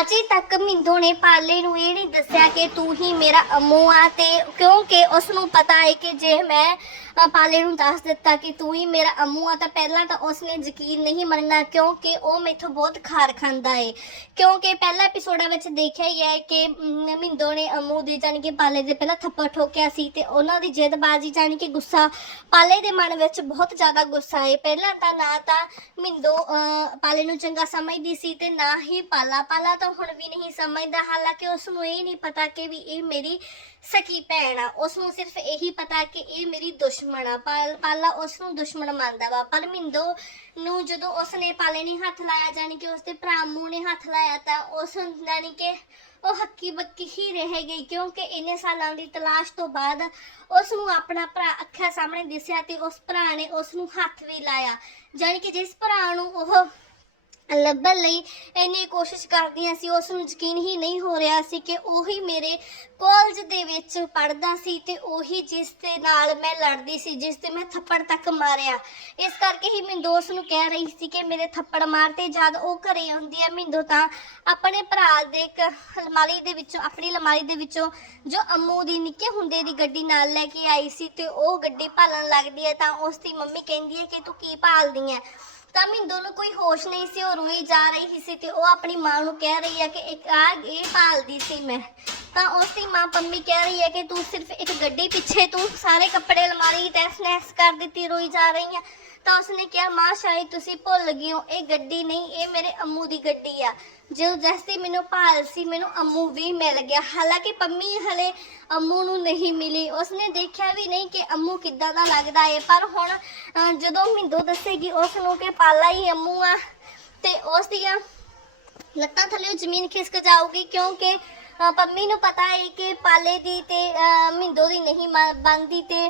ਅਜੇ ਤੱਕ ਮਿੰਦੋ ਨੇ ਪਾਲੇ ਨੂੰ ਇਹ ਨਹੀਂ ਦੱਸਿਆ ਕਿ ਤੂੰ ਹੀ ਮੇਰਾ ਅਮੂ ਆ ਤੇ ਕਿਉਂਕਿ ਉਸ ਨੂੰ ਪਤਾ ਹੈ ਕਿ ਜੇ ਮੈਂ ਪਾਲੇ ਨੂੰ ਦੱਸ ਦਿੱਤਾ ਕਿ ਤੂੰ ਹੀ ਮੇਰਾ ਅਮੂ ਆ ਤਾਂ ਪਹਿਲਾਂ ਤਾਂ ਉਸ ਨੇ ਯਕੀਨ ਨਹੀਂ ਮੰਨਣਾ ਕਿਉਂਕਿ ਉਹ ਮੈਥੋਂ ਬਹੁਤ ਖਾਰ ਖਾਂਦਾ ਏ। ਕਿਉਂਕਿ ਪਹਿਲਾ ਐਪੀਸੋਡਾਂ ਵਿੱਚ ਦੇਖਿਆ ਹੀ ਹੈ ਕਿ ਮਿੰਦੋ ਨੇ ਅਮੂ ਦੇ ਜਾਣੀ ਕਿ ਪਾਲੇ ਦੇ ਪਹਿਲਾਂ ਥੱਪੜ ਠੋਕਿਆ ਸੀ ਤੇ ਉਹਨਾਂ ਦੀ ਜਿੱਦਬਾਜ਼ੀ ਜਾਣੀ ਕਿ ਗੁੱਸਾ ਪਾਲੇ ਦੇ ਮਨ ਵਿੱਚ ਬਹੁਤ ਜ਼ਿਆਦਾ ਗੁੱਸਾ ਹੈ ਪਹਿਲਾਂ ਤਾਂ ਨਾ ਤਾਂ ਮਿੰਦੋ ਪਾਲੇ ਨੂੰ ਚੰਗਾ ਸਮਝਦੀ ਸੀ ਤੇ ਨਾ ਹੀ ਪਾਲਾ। ਪਾਲਾ ਤਾਂ ਹੁਣ ਵੀ ਨਹੀਂ ਸਮਝਦਾ, ਹਾਲਾਂਕਿ ਉਸ ਨੂੰ ਇਹ ਨਹੀਂ ਪਤਾ ਕਿ ਵੀ ਇਹ ਮੇਰੀ ਸਕੀ ਭੈਣ ਆ। ਉਸ ਨੂੰ ਸਿਰਫ ਇਹੀ ਪਤਾ ਕਿ ਇਹ ਮੇਰੀ ਦੁਸ਼ਮਣ ਆ। ਪਾਲ- ਪਾਲਾ ਉਸ ਨੂੰ ਦੁਸ਼ਮਣ ਮੰਨਦਾ ਵਾ। ਪਰ ਮਿੰਦੋ ਨੂੰ ਜਦੋਂ ਉਸ ਨੇ ਪਾਲੇ ਨੇ ਹੱਥ ਲਾਇਆ, ਜਾਣੀ ਕਿ ਉਸ ਦੇ ਭਰਾ ਮੂੰਹ ਨੇ ਹੱਥ ਲਾਇਆ, ਤਾਂ ਉਸ ਜਾਣੀ ਕਿ ਉਹ ਹੱਕੀ ਬੱਕੀ ਹੀ ਰਹਿ ਗਈ, ਕਿਉਂਕਿ ਇੰਨੇ ਸਾਲਾਂ ਦੀ ਤਲਾਸ਼ ਤੋਂ ਬਾਅਦ ਉਸ ਨੂੰ ਆਪਣਾ ਭਰਾ ਅੱਖਾਂ ਸਾਹਮਣੇ ਦਿਸਿਆ ਤੇ ਉਸ ਭਰਾ ਨੇ ਉਸ ਨੂੰ ਹੱਥ ਵੀ ਲਾਇਆ। ਜਾਣੀ ਕਿ ਜਿਸ ਭਰਾ ਨੂੰ ਉਹ ਲੱਭਣ ਲਈ ਇੰਨੀ ਕੋਸ਼ਿਸ਼ ਕਰਦੀਆਂ ਸੀ, ਉਸ ਨੂੰ ਯਕੀਨ ਹੀ ਨਹੀਂ ਹੋ ਰਿਹਾ ਸੀ ਕਿ ਉਹੀ ਮੇਰੇ ਕਾਲਜ ਦੇ ਵਿੱਚ ਪੜਦਾ ਸੀ ਤੇ ਉਹੀ ਜਿਸ ਦੇ ਨਾਲ ਮੈਂ ਲੜਦੀ ਸੀ, ਜਿਸ ਤੇ ਮੈਂ ਥੱਪੜ ਤੱਕ ਮਾਰਿਆ। ਇਸ ਕਰਕੇ ਹੀ ਮਿੰਦੋ ਉਸ ਨੂੰ ਕਹਿ ਰਹੀ ਸੀ ਕਿ ਮੇਰੇ ਥੱਪੜ ਮਾਰ ਤੇ ਜਦ ਉਹ ਘਰੇ ਆਉਂਦੀ ਹੈ ਮਿੰਦੋ ਤਾਂ ਆਪਣੇ ਭਰਾ ਦੇ ਇੱਕ ਅਲਮਾਰੀ ਦੇ ਵਿੱਚੋਂ, ਆਪਣੀ ਅਲਮਾਰੀ ਦੇ ਵਿੱਚੋਂ ਜੋ ਅੰਮੂ ਦੀ ਨਿੱਕੇ ਹੁੰਦੇ ਦੀ ਗੱਡੀ ਨਾਲ ਲੈ ਕੇ ਆਈ ਸੀ ਤੇ ਉਹ ਗੱਡੀ ਭਾਲਣ ਲੱਗਦੀ ਹੈ ਤਾਂ ਉਸ ਦੀ ਮੰਮੀ ਕਹਿੰਦੀ ਹੈ ਕਿ ਤੂੰ ਕੀ ਭਾਲਦੀ ਹੈ? ਤਾਂ ਮਿੰਦੋ ਨੂੰ ਕੋਈ ਹੋਸ਼ ਨਹੀਂ ਸੀ, ਉਹ ਰੋਈ ਜਾ ਰਹੀ ਸੀ ਤੇ ਉਹ ਆਪਣੀ ਮਾਂ ਨੂੰ ਕਹਿ ਰਹੀ ਹੈ ਕਿ ਇੱਕ ਆ ਇਹ ਪਾਲਦੀ ਸੀ ਮੈਂ। ਤਾਂ ਉਸ ਦੀ ਮਾਂ ਪੰਮੀ ਕਹਿ ਰਹੀ ਹੈ ਕਿ ਤੂੰ ਸਿਰਫ ਇੱਕ ਗੱਡੀ ਪਿੱਛੇ ਤੂੰ ਸਾਰੇ ਕੱਪੜੇ ਅਲਮਾਰੀ ਤੇ ਸਨੈਕਸ ਕਰ ਦਿੱਤੀ, ਰੋਈ ਜਾ ਰਹੀ ਹੈ ਤਾਂ ਉਸਨੇ ਕਿਹਾ ਮਾਂ ਸ਼ਾਇਦ ਤੁਸੀਂ ਭੁੱਲ ਗਏ ਹੋ ਇਹ ਗੱਡੀ ਨਹੀਂ ਇਹ ਮੇਰੇ ਅੰਮੂ ਦੀ ਗੱਡੀ ਆ। ਜਦੋਂ ਜਸਤੀ ਮੈਨੂੰ ਭਾਲ ਸੀ ਮੈਨੂੰ ਅੰਮੂ ਵੀ ਮਿਲ ਗਿਆ। ਹਾਲਾਂਕਿ ਪੰਮੀ ਹਲੇ ਅੰਮੂ ਨੂੰ ਨਹੀਂ ਮਿਲੀ। ਉਸਨੇ ਦੇਖਿਆ ਵੀ ਨਹੀਂ ਕਿ ਅੰਮੂ ਕਿੱਦਾਂ ਦਾ ਲੱਗਦਾ ਏ ਪਰ ਹੁਣ ਅਹ, ਜਦੋਂ ਮਿੰਦੋ ਦੱਸੇਗੀ ਉਸ ਨੂੰ ਕਿ ਪਾਲਾ ਹੀ ਅੰਮੂ ਆ ਤੇ ਉਸ ਦੀਆਂ ਲੱਤਾਂ ਥੱਲੇ ਜ਼ਮੀਨ ਖਿਸਕ ਜਾਊਗੀ ਕਿਉਂਕਿ ਪੰਮੀ ਨੂੰ ਪਤਾ ਹੈ ਕਿ ਪਾਲੇ ਦੀ ਤੇ ਮਿੰਦੋ ਦੀ ਨਹੀਂ ਬੰਦੀ ਤੇ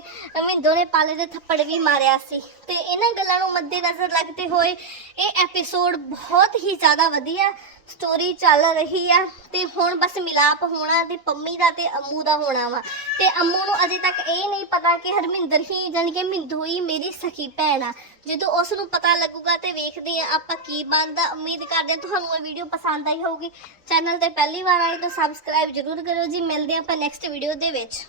ਮਿੰਦੋ ਨੇ ਪਾਲੇ ਦੇ ਥੱਪੜ ਵੀ ਮਾਰਿਆ ਸੀ। ਤੇ ਇਹਨਾਂ ਗੱਲਾਂ ਨੂੰ ਮੱਦੇ ਨਜ਼ਰ ਰੱਖਦੇ ਹੋਏ ਇਹ ਐਪੀਸੋਡ ਬਹੁਤ ਹੀ ਜ਼ਿਆਦਾ ਵਧੀਆ ਸਟੋਰੀ ਚੱਲ ਰਹੀ ਆ ਤੇ ਹੁਣ ਬਸ ਮਿਲਾਪ ਹੋਣਾ ਤੇ ਪੰਮੀ ਦਾ ਤੇ ਅੰਮੂ ਦਾ ਹੋਣਾ ਵਾ। ਤੇ ਅੰਮੂ ਨੂੰ ਅਜੇ ਤੱਕ ਇਹ ਨਹੀਂ ਪਤਾ ਕਿ ਹਰਮਿੰਦਰ ਹੀ ਜਾਣੀ ਕਿ ਮਿੰਦੂ ਹੀ ਮੇਰੀ ਸਖੀ ਭੈਣ ਆ। ਜਦੋਂ ਉਸ ਨੂੰ ਪਤਾ ਲੱਗੂਗਾ ਤੇ ਵੇਖਦੇ ਆ ਆਪਾਂ ਕੀ ਬਣਦਾ। ਉਮੀਦ ਕਰਦੇ ਹਾਂ ਤੁਹਾਨੂੰ ਇਹ ਵੀਡੀਓ ਪਸੰਦ ਆਈ ਹੋਊਗੀ। ਚੈਨਲ ਤੇ ਪਹਿਲੀ ਵਾਰ ਆਏ ਤਾਂ ਸਬਸਕ੍ਰਾਈਬ ਜ਼ਰੂਰ ਕਰੋ ਜੀ। ਮਿਲਦੇ ਹਾਂ ਆਪਾਂ ਨੈਕਸਟ ਵੀਡੀਓ ਦੇ ਵਿੱਚ।